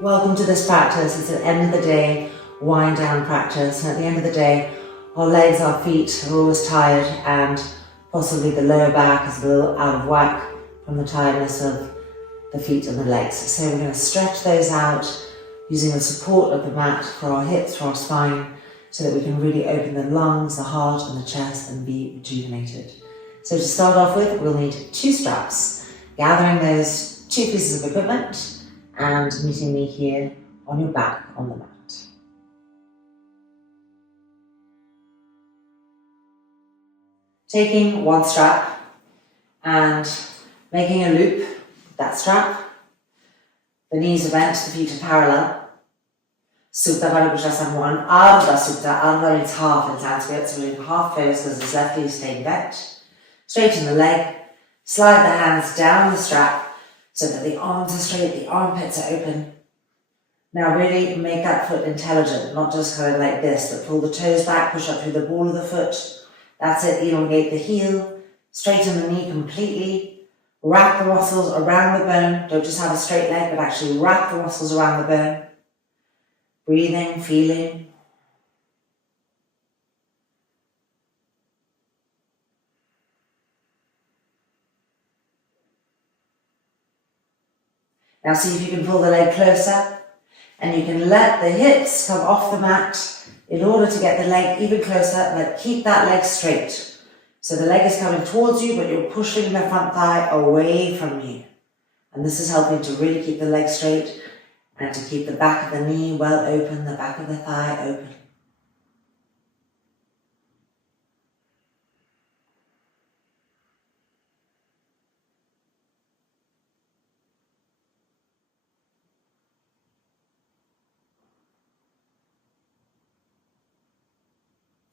Welcome to this practice. It's at the end of the day, wind down practice. And at the end of the day, our legs, our feet are always tired and possibly the lower back is a little out of whack from the tiredness of the feet and the legs. So we're going to stretch those out using the support of the mat for our hips, for our spine, so that we can really open the lungs, the heart and the chest and be rejuvenated. So to start off with, we'll need 2 straps, gathering those 2 pieces of equipment and meeting me here on your back on the mat. Taking 1 strap and making a loop with that strap. The knees are bent, the feet are parallel. Supta Varipushasana 1, Ardha Supta, Ardha means half in Sanskrit, so we're doing half pose because this left knee is staying bent. Straighten the leg, slide the hands down the strap so that the arms are straight, the armpits are open. Now really make that foot intelligent, not just kind of like this, but pull the toes back, push up through the ball of the foot. That's it, elongate the heel, straighten the knee completely, wrap the muscles around the bone. Don't just have a straight leg, but actually wrap the muscles around the bone. Breathing, feeling. Now see if you can pull the leg closer and you can let the hips come off the mat in order to get the leg even closer, but keep that leg straight. So the leg is coming towards you, but you're pushing the front thigh away from you. And this is helping to really keep the leg straight and to keep the back of the knee well open, the back of the thigh open.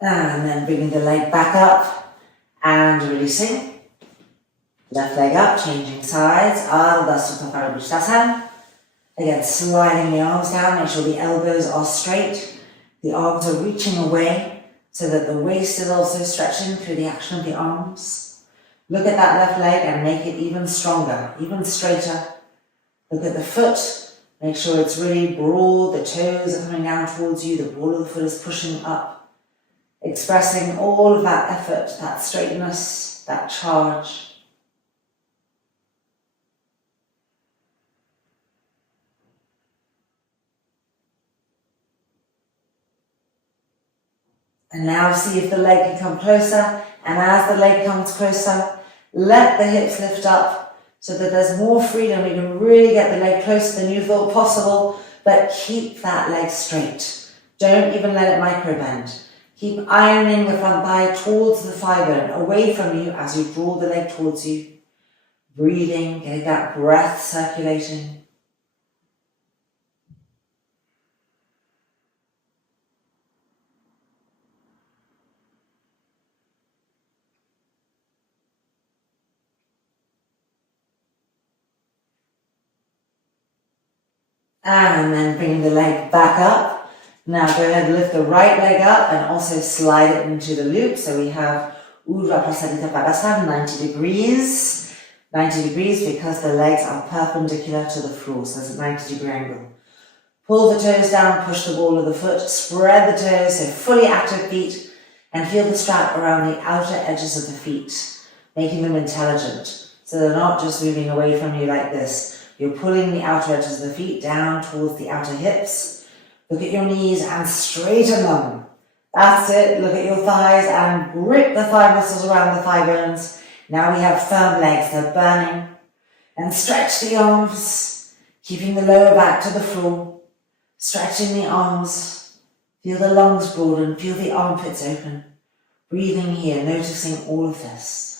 And then bringing the leg back up and releasing. Left leg up, changing sides. Ardha Supta Varipushasana. Again, sliding the arms down, make sure the elbows are straight. The arms are reaching away so that the waist is also stretching through the action of the arms. Look at that left leg and make it even stronger, even straighter. Look at the foot. Make sure it's really broad. The toes are coming down towards you. The ball of the foot is pushing up. Expressing all of that effort, that straightness, that charge. And now see if the leg can come closer. And as the leg comes closer, let the hips lift up so that there's more freedom. You can really get the leg closer than you thought possible, but keep that leg straight. Don't even let it micro bend. Keep ironing the front thigh towards the thigh bone, away from you as you draw the leg towards you. Breathing, getting that breath circulating. And then bring the leg back up. Now go ahead and lift the right leg up and also slide it into the loop. So we have Urdhva Prasadita Padasana, 90 degrees. 90 degrees because the legs are perpendicular to the floor. So there's a 90-degree angle. Pull the toes down, push the ball of the foot, spread the toes, so fully active feet, and feel the strap around the outer edges of the feet, making them intelligent. So they're not just moving away from you like this. You're pulling the outer edges of the feet down towards the outer hips. Look at your knees and straighten them. That's it. Look at your thighs and grip the thigh muscles around the thigh bones. Now we have firm legs. They're burning. And stretch the arms, keeping the lower back to the floor. Stretching the arms. Feel the lungs broaden. Feel the armpits open. Breathing here, noticing all of this.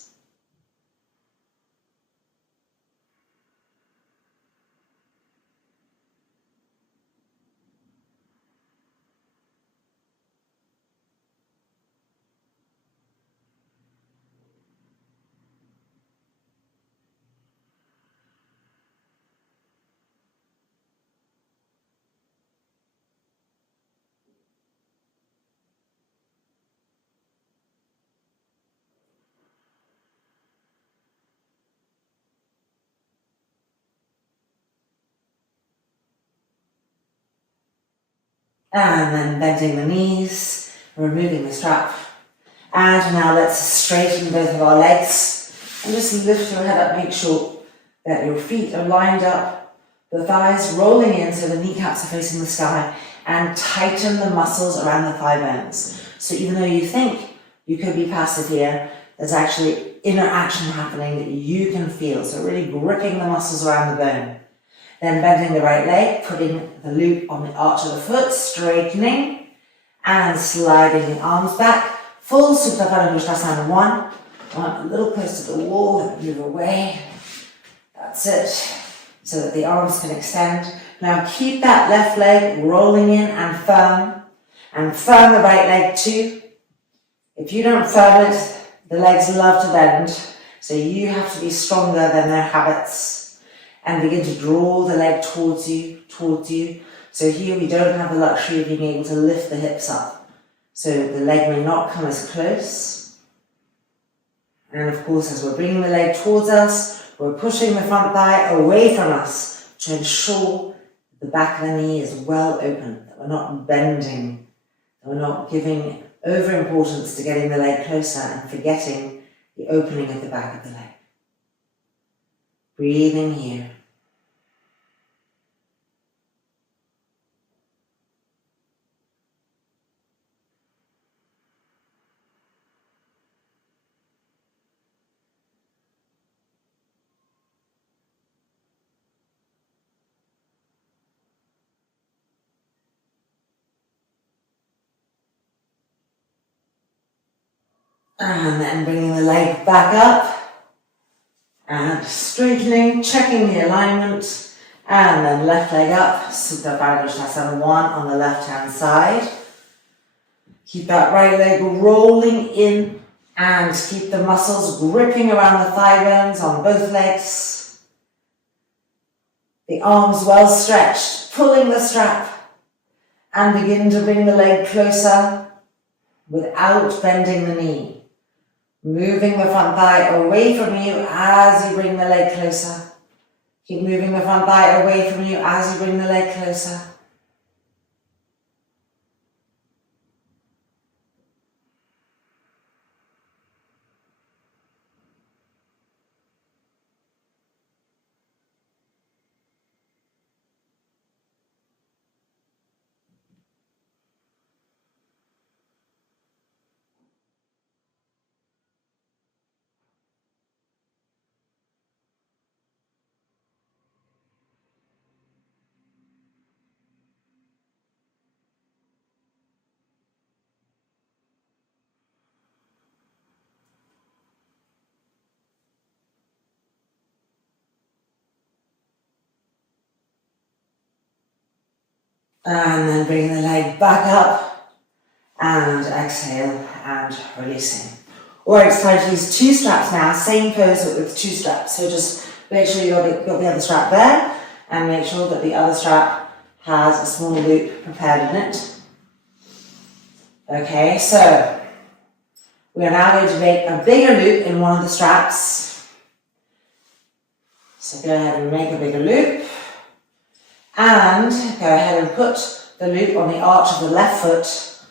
And then bending the knees, removing the strap. And now let's straighten both of our legs. And just lift your head up, make sure that your feet are lined up, the thighs rolling in so the kneecaps are facing the sky, and tighten the muscles around the thigh bones. So even though you think you could be passive here, there's actually inner action happening that you can feel. So really gripping the muscles around the bone. Then bending the right leg, putting the loop on the arch of the foot, straightening, and sliding the arms back. Full Supta Padangusthasana 1. A little close to the wall, and move away. That's it. So that the arms can extend. Now keep that left leg rolling in and firm the right leg too. If you don't firm it, the legs love to bend, so you have to be stronger than their habits and begin to draw the leg towards you. So here we don't have the luxury of being able to lift the hips up. So the leg may not come as close. And of course, as we're bringing the leg towards us, we're pushing the front thigh away from us to ensure the back of the knee is well open, that we're not bending, that we're not giving overimportance to getting the leg closer and forgetting the opening of the back of the leg. Breathing here. And then bringing the leg back up and straightening, checking the alignment, and then left leg up, Supta Padangusthasana 1 on the left hand side. Keep that right leg rolling in and keep the muscles gripping around the thigh bones on both legs. The arms well stretched, pulling the strap, and begin to bring the leg closer without bending the knee. Moving the front thigh away from you as you bring the leg closer. Keep moving the front thigh away from you as you bring the leg closer. And then bring the leg back up and exhale and releasing. Or it's time to use two straps now, same pose but with two straps. So just make sure you've got the other strap there and make sure that the other strap has a small loop prepared in it. Okay, so we are now going to make a bigger loop in one of the straps. So go ahead and make a bigger loop. And go ahead and put the loop on the arch of the left foot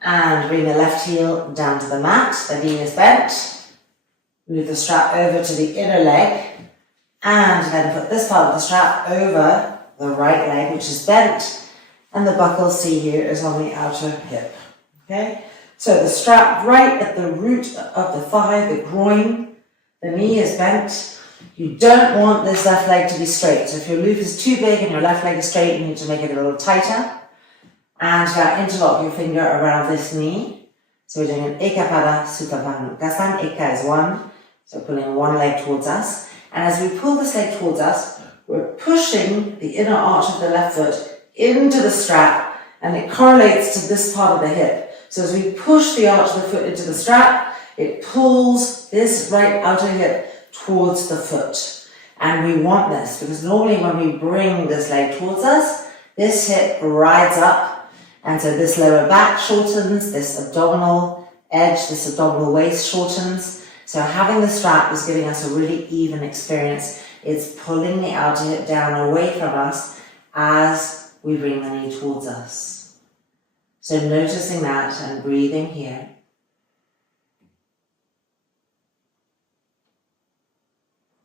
and bring the left heel down to the mat. The knee is bent. Move the strap over to the inner leg and then put this part of the strap over the right leg, which is bent, and the buckle, see here, is on the outer hip. Okay? So the strap right at the root of the thigh, the groin, the knee is bent. You don't want this left leg to be straight. So if your loop is too big and your left leg is straight, you need to make it a little tighter. And interlock your finger around this knee. So we're doing an Ekapada Supta Padangusthasana. Eka is one. So pulling one leg towards us. And as we pull this leg towards us, we're pushing the inner arch of the left foot into the strap, and it correlates to this part of the hip. So as we push the arch of the foot into the strap, it pulls this right outer hip towards the foot. And we want this because normally when we bring this leg towards us, this hip rides up, and so this lower back shortens, this abdominal edge, this abdominal waist shortens. So having the strap is giving us a really even experience. It's pulling the outer hip down away from us as we bring the knee towards us. So noticing that and breathing here.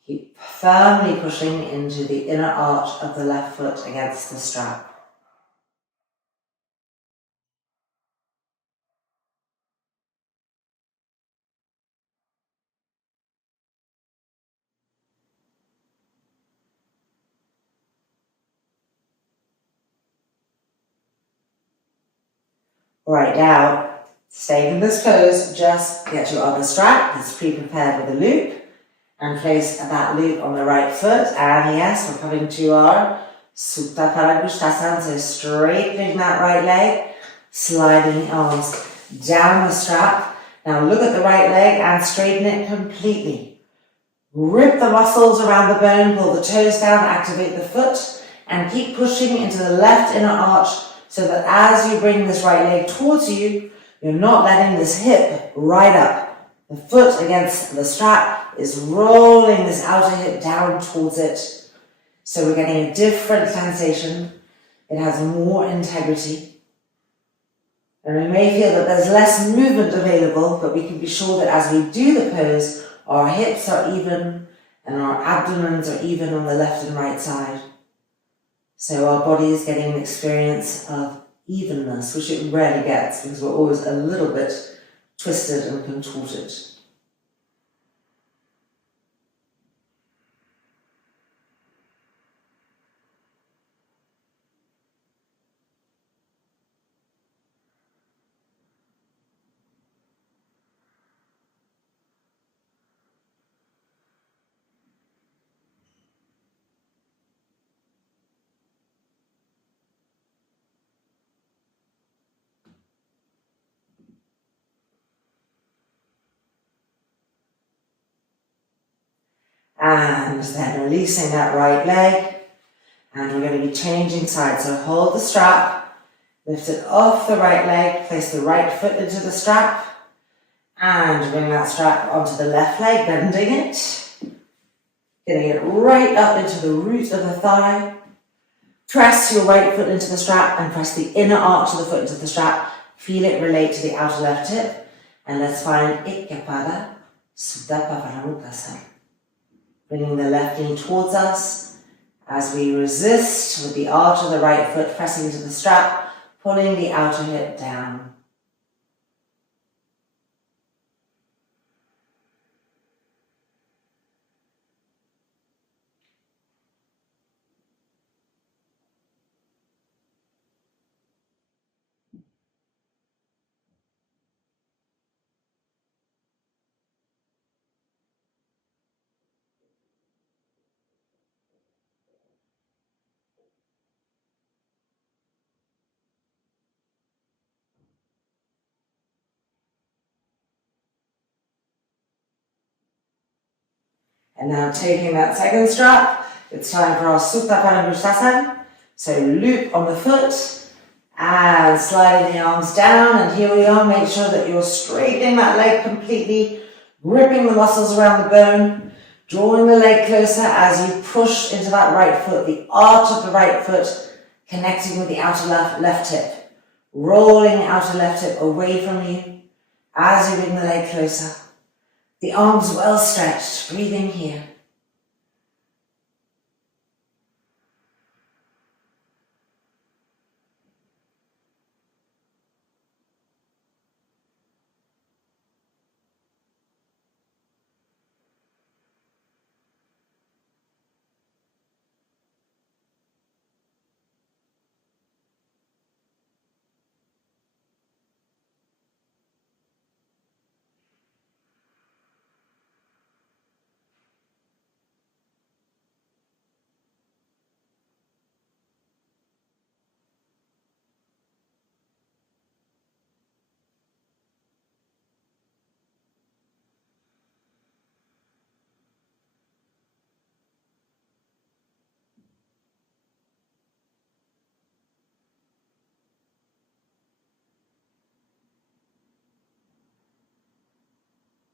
Keep firmly pushing into the inner arch of the left foot against the strap. Right now, staying in this pose, just get your other strap that's pre-prepared with a loop and place that loop on the right foot. And yes, we're coming to our Supta Paragrushtasana, so straightening that right leg, sliding the arms down the strap. Now look at the right leg and straighten it completely. Grip the muscles around the bone, pull the toes down, activate the foot, and keep pushing into the left inner arch so that as you bring this right leg towards you, you're not letting this hip ride up. The foot against the strap is rolling this outer hip down towards it. So we're getting a different sensation. It has more integrity. And we may feel that there's less movement available, but we can be sure that as we do the pose, our hips are even and our abdomens are even on the left and right side. So our body is getting an experience of evenness, which it rarely gets because we're always a little bit twisted and contorted. And then releasing that right leg. And we're going to be changing sides. So hold the strap, lift it off the right leg, place the right foot into the strap, and bring that strap onto the left leg, bending it, getting it right up into the root of the thigh. Press your right foot into the strap and press the inner arch of the foot into the strap. Feel it relate to the outer left hip. And let's find Ikkapada Supta Paragrushtasana. Bringing the left knee towards us as we resist with the arch of the right foot pressing into the strap, pulling the outer hip down. And now taking that second strap, it's time for our Supta Paragrushtasana. So loop on the foot and sliding the arms down. And here we are. Make sure that you're straightening that leg completely, gripping the muscles around the bone, drawing the leg closer as you push into that right foot, the arch of the right foot connecting with the outer left hip, rolling the outer left hip away from you as you bring the leg closer. The arms well stretched, breathing here.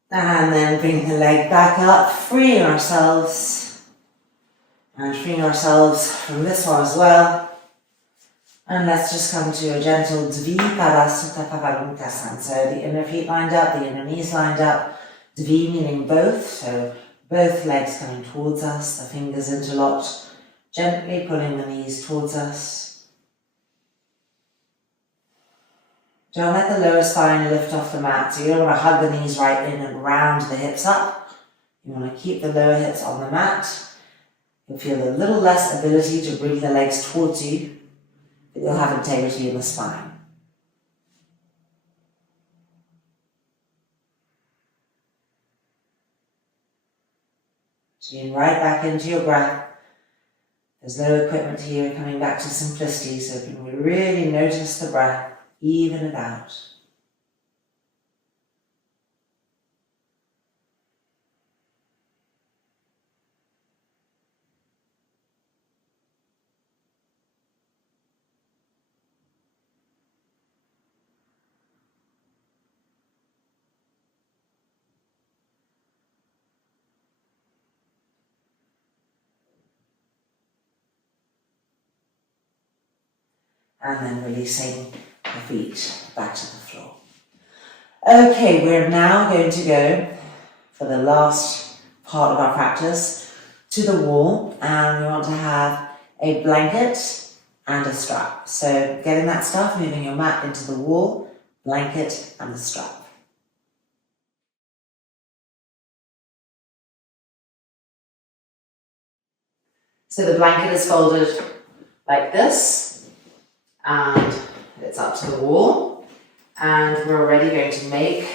And then bring the leg back up, freeing ourselves. And freeing ourselves from this one as well. And let's just come to a gentle Dvi Pada Sutta Pavanukasana. So the inner feet lined up, the inner knees lined up. Dvi meaning both, so both legs coming towards us, the fingers interlocked, gently pulling the knees towards us. Don't let the lower spine lift off the mat, so you don't want to hug the knees right in and round the hips up. You want to keep the lower hips on the mat. You'll feel a little less ability to bring the legs towards you, but you'll have integrity in the spine. Tune right back into your breath. There's no equipment here, coming back to simplicity, so can we really notice the breath, even it out. And then releasing the feet back to the floor. Okay, we're now going to go for the last part of our practice to the wall, and we want to have a blanket and a strap. So getting that stuff, moving your mat into the wall, blanket and the strap. So the blanket is folded like this, and it's up to the wall, and we're already going to make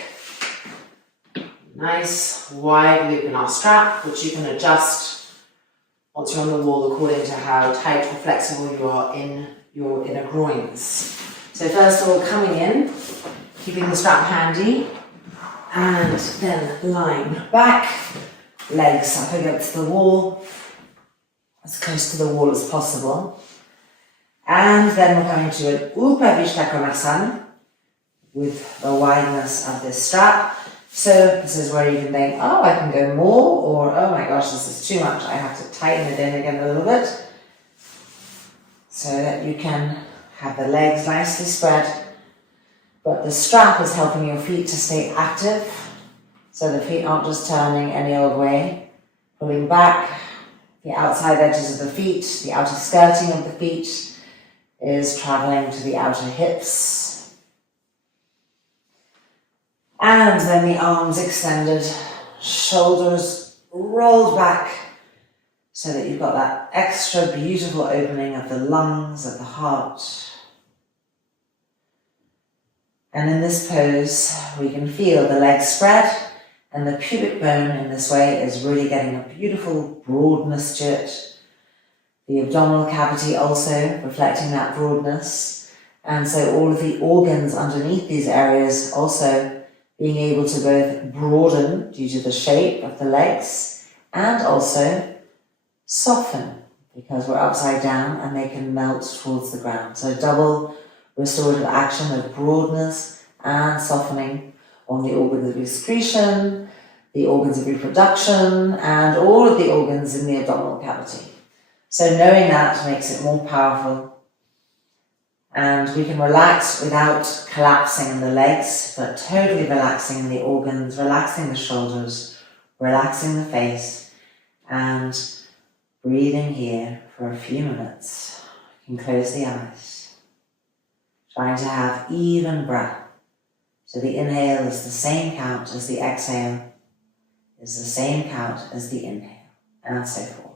a nice wide loop in our strap, which you can adjust once you're on the wall according to how tight or flexible you are in your inner groins. So first of all, coming in, keeping the strap handy, and then lying back, legs up against the wall, as close to the wall as possible. And then we're coming to an Upavishta Konasana with the wideness of this strap. So this is where you can think, oh, I can go more, or oh my gosh, this is too much. I have to tighten it in again a little bit, so that you can have the legs nicely spread. But the strap is helping your feet to stay active, so the feet aren't just turning any old way. Pulling back, the outside edges of the feet, the outer skirting of the feet is traveling to the outer hips. And then the arms extended, shoulders rolled back, so that you've got that extra beautiful opening of the lungs, of the heart. And in this pose, we can feel the legs spread, and the pubic bone in this way is really getting a beautiful broadness to it. The abdominal cavity also reflecting that broadness. And so all of the organs underneath these areas also being able to both broaden due to the shape of the legs and also soften because we're upside down and they can melt towards the ground. So double restorative action of broadness and softening on the organs of excretion, the organs of reproduction, and all of the organs in the abdominal cavity. So knowing that makes it more powerful. And we can relax without collapsing in the legs, but totally relaxing in the organs, relaxing the shoulders, relaxing the face, and breathing here for a few minutes. You can close the eyes. Trying to have even breath. So the inhale is the same count as the exhale, is the same count as the inhale, and so forth.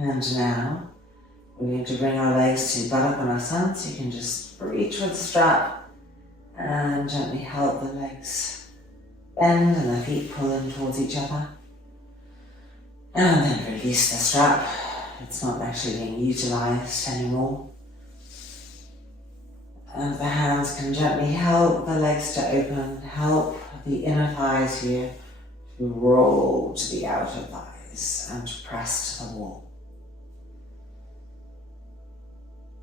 And now we're going to bring our legs to Baddha Konasana, so you can just reach with the strap and gently help the legs bend and the feet pull in towards each other. And then release the strap. It's not actually being utilized anymore. And the hands can gently help the legs to open, help the inner thighs here to roll to the outer thighs and to press to the wall.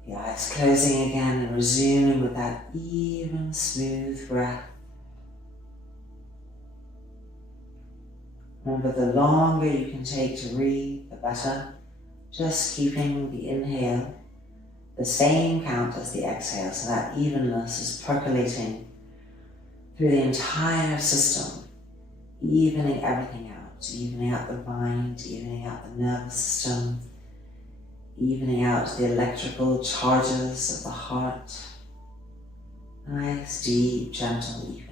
The eyes closing again and resuming with that even, smooth breath. Remember, the longer you can take to breathe, the better. Just keeping the inhale the same count as the exhale, so that evenness is percolating through the entire system, evening everything out, evening out the mind, evening out the nervous system, evening out the electrical charges of the heart. Nice, deep, gentle evenness.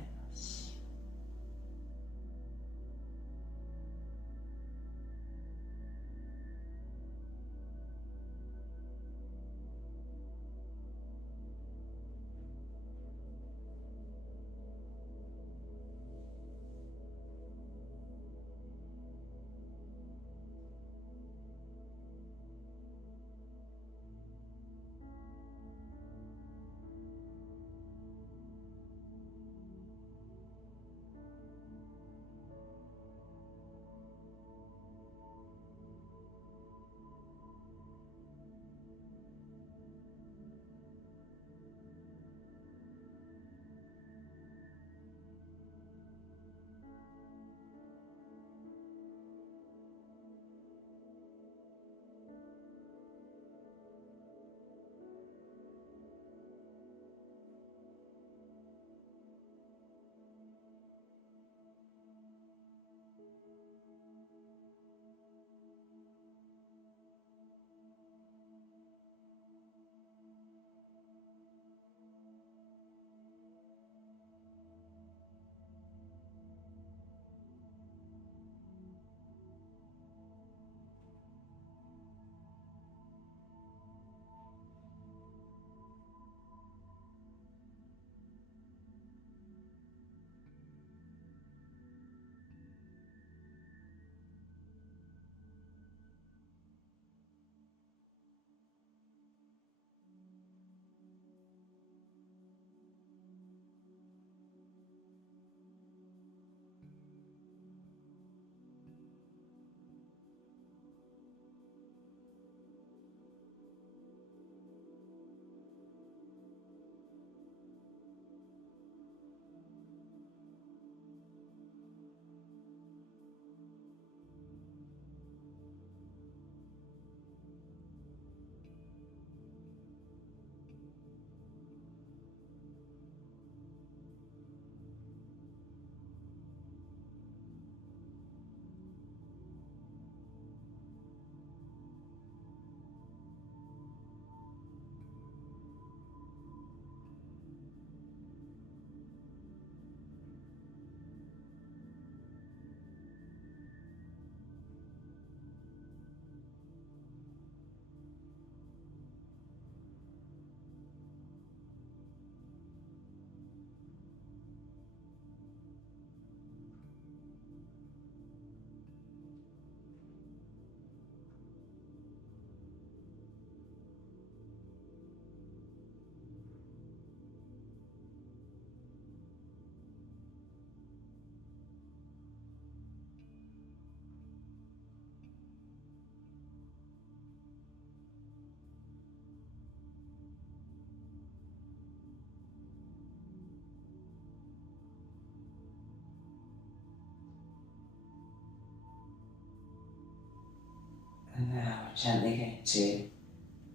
And now we're gently going to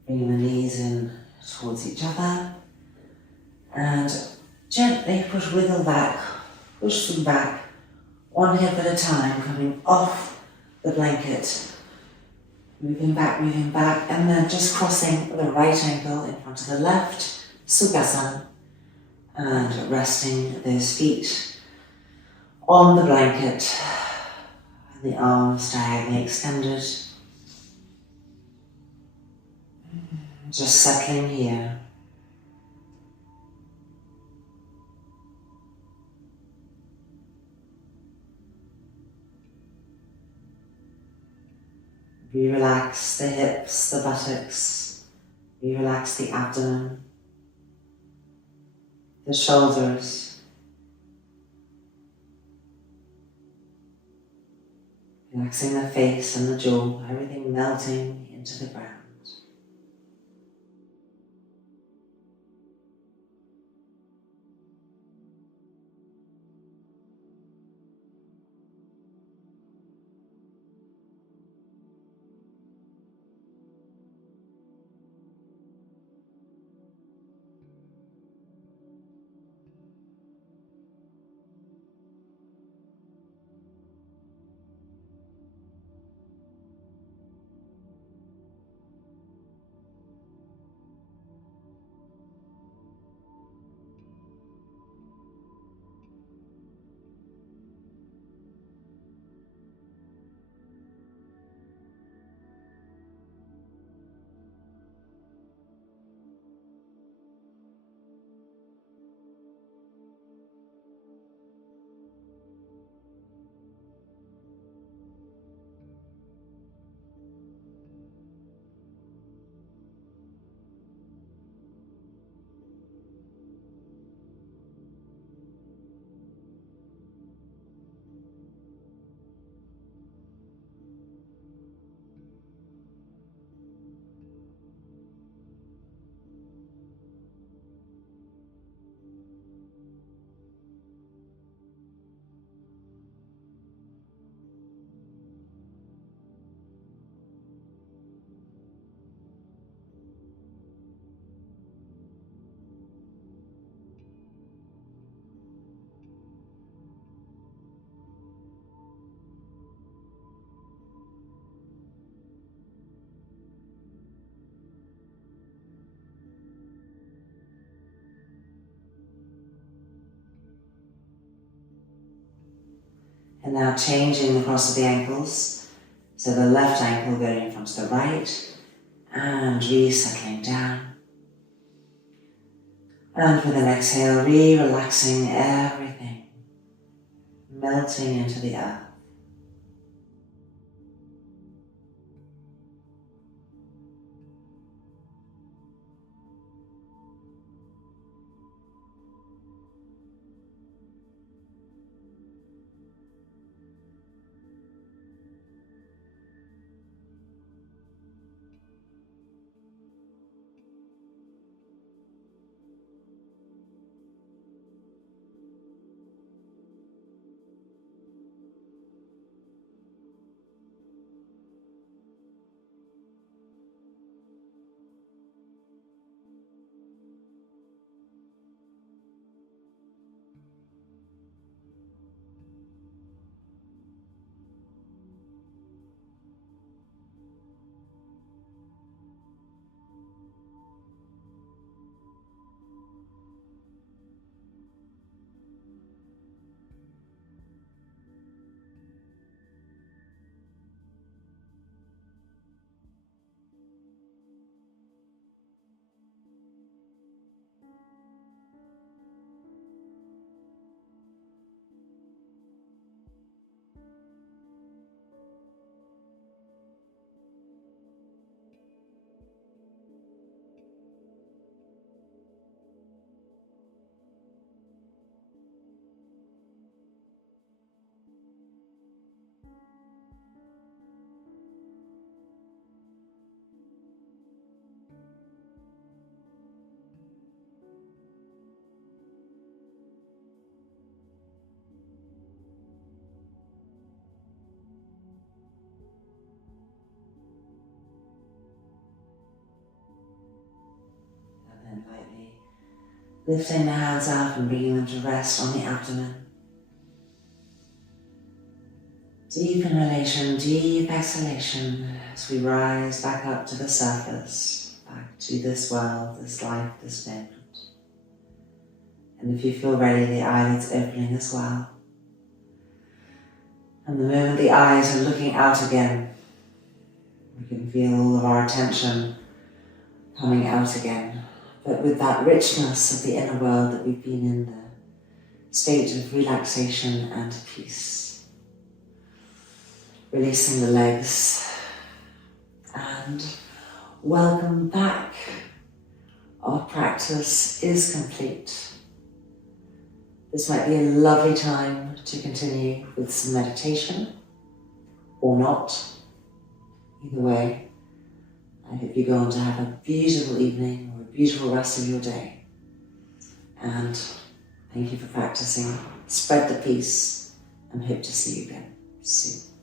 bring the knees in towards each other and gently wiggle back, push them back, one hip at a time, coming off the blanket, moving back, and then just crossing the right ankle in front of the left, Sukhasana, and resting those feet on the blanket, the arms diagonally extended. Just settling here. We relax the hips, the buttocks. We relax the abdomen, the shoulders. Relaxing the face and the jaw, everything melting into the ground. And now changing the cross of the ankles. So the left ankle going in front of the right and resettling down. And with an exhale, relaxing everything, melting into the earth. And then lightly lifting the hands up and bringing them to rest on the abdomen. Deep inhalation, deep exhalation as we rise back up to the surface, back to this world, this life, this moment. And if you feel ready, the eyelids opening as well. And the moment the eyes are looking out again, we can feel all of our attention coming out again, but with that richness of the inner world that we've been in, the state of relaxation and peace. Releasing the legs and welcome back. Our practice is complete. This might be a lovely time to continue with some meditation or not. Either way, I hope you're going to have a beautiful evening or a beautiful rest of your day. And thank you for practicing. Spread the peace and hope to see you again soon.